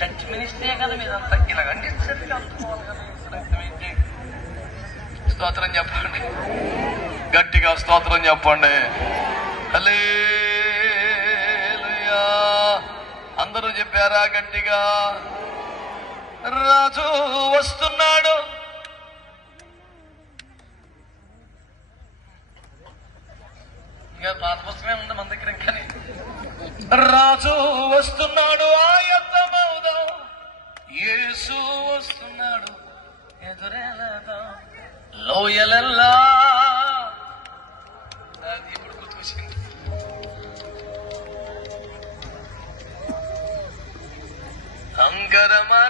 Touch మినిస్ట్రీయే కదా మీరంతా ఇలా కండిషన్ స్తోత్రం చెప్పండి. గట్టిగా స్తోత్రం చెప్పండి. అందరూ చెప్పారా గట్టిగా? రాజు వస్తున్నా. ఇంకా పాత పుస్తకమే ఉంది మన దగ్గర ఇంకా. రాజు వస్తున్నాడు ఆ యుద్ధమౌదాం వస్తున్నాడు ఎదురేలేదాం? లోయలెల్లా. అది ఇప్పుడు గుర్తుకొచ్చింది అంగరమా